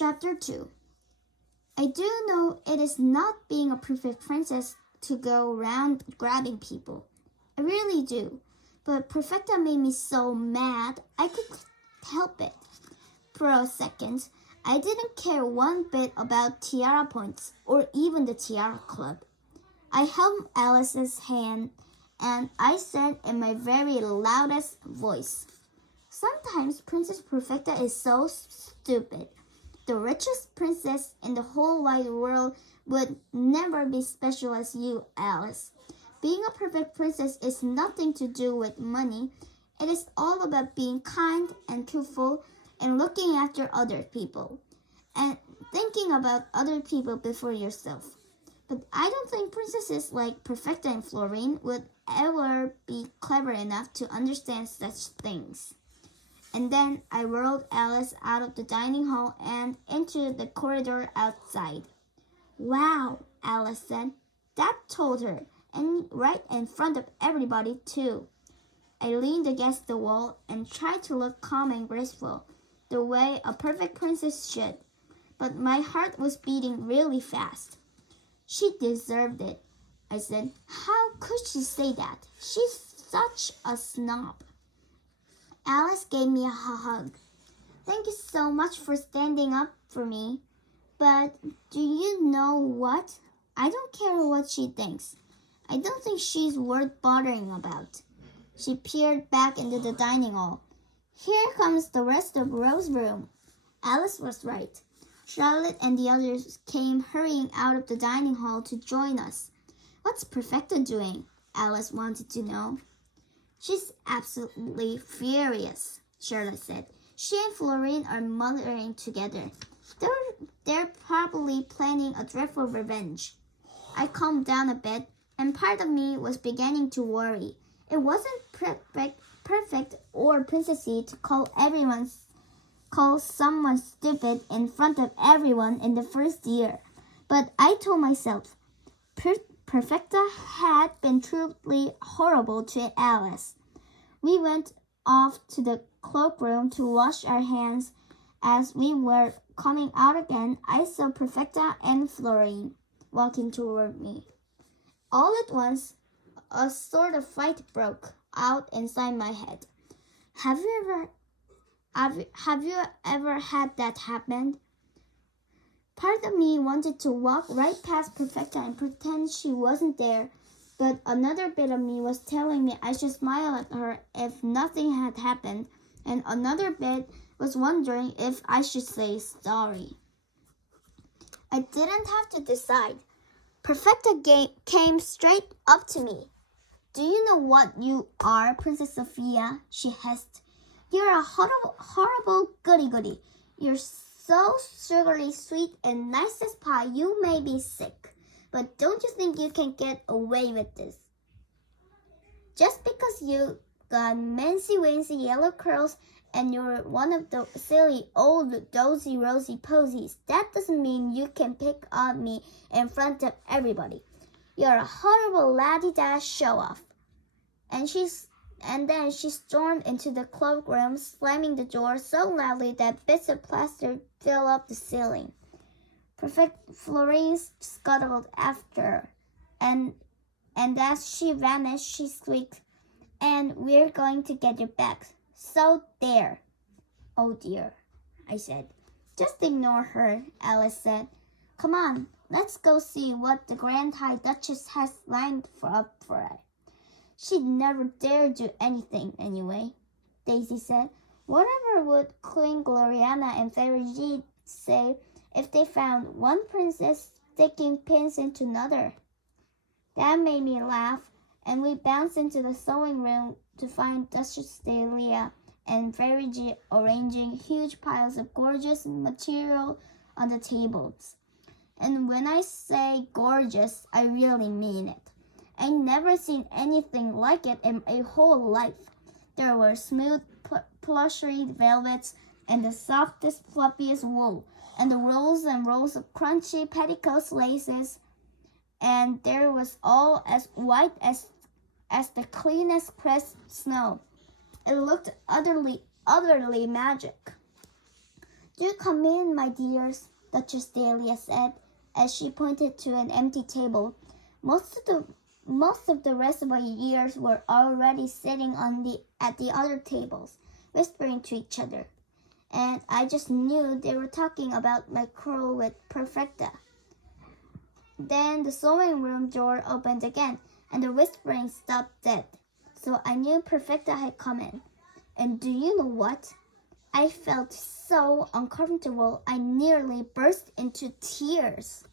Chapter 2. I do know it is not being a perfect princess to go around grabbing people. I really do. But Perfecta made me so mad I couldn't help it. For a second, I didn't care one bit about Tiara points or even the Tiara Club. I held Alice's hand and I said in my very loudest voice, "Sometimes Princess Perfecta is so stupid. The richest princess in the whole wide world would never be special as you, Alice. Being a perfect princess is nothing to do with money. It is all about being kind and truthful and looking after other people and thinking about other people before yourself. But I don't think princesses like Perfecta and Florine would ever be clever enough to understand such things." And then I whirled Alice out of the dining hall and into the corridor outside. "Wow," Alice said. "That told her, and right in front of everybody, too." I leaned against the wall and tried to look calm and graceful, the way a perfect princess should. But my heart was beating really fast. "She deserved it," I said. "How could she say that? She's such a snob." Alice gave me a hug. "Thank you so much for standing up for me. But do you know what? I don't care what she thinks. I don't think she's worth bothering about." She peered back into the dining hall. "Here comes the rest of Rose's room." Alice was right. Charlotte and the others came hurrying out of the dining hall to join us. "What's Perfecta doing?" Alice wanted to know. "She's absolutely furious," Charlotte said. "She and Florine are muttering together. They're probably planning a dreadful revenge." I calmed down a bit, and part of me was beginning to worry. It wasn't perfect or princessy to call someone stupid in front of everyone in the first year. But I told myself, Perfecta had been truly horrible to Alice. We went off to the cloakroom to wash our hands. As we were coming out again, I saw Perfecta and Florine walking toward me. All at once, a sort of fight broke out inside my head. Have you ever had that happen? Part of me wanted to walk right past Perfecta and pretend she wasn't there, but another bit of me was telling me I should smile at her if nothing had happened, and another bit was wondering if I should say sorry. I didn't have to decide. Perfecta came straight up to me. "Do you know what you are, Princess Sophia?" she hissed. "You're a horrible goody-goody. You're so sugary sweet and nice as pie you may be sick. But don't you think you can get away with this? Just because you got mancy-wancy yellow curls and you're one of the silly old dozy rosy posies, that doesn't mean you can pick on me in front of everybody. You're a horrible laddie-da show-off." And then she stormed into the cloakroom, slamming the door so loudly that bits of plaster fell off the ceiling. Florine scuttled after her, and as she vanished, she squeaked, "And we're going to get you back. So there." "Oh dear," I said. "Just ignore her," Alice said. "Come on, let's go see what the Grand High Duchess has lined up for us." "She'd never dare do anything anyway," Daisy said. "Whatever would Queen Gloriana and Fairy G say if they found one princess sticking pins into another?" That made me laugh, and we bounced into the sewing room to find Duchess Delia and Fairy G arranging huge piles of gorgeous material on the tables. And when I say gorgeous, I really mean it. I'd never seen anything like it in my whole life. There were smooth, plushy velvets and the softest, fluffiest wool, and the rolls and rolls of crunchy petticoat laces, and there was all as white as the cleanest crisp snow. It looked utterly magic. Do come in, my dears, Duchess Dahlia said, as she pointed to an empty table. Most of the rest of our years were already sitting at the other tables, whispering to each other. And I just knew they were talking about my quarrel with Perfecta. Then the sewing room door opened again, and the whispering stopped dead. So I knew Perfecta had come in. And do you know what? I felt so uncomfortable I nearly burst into tears.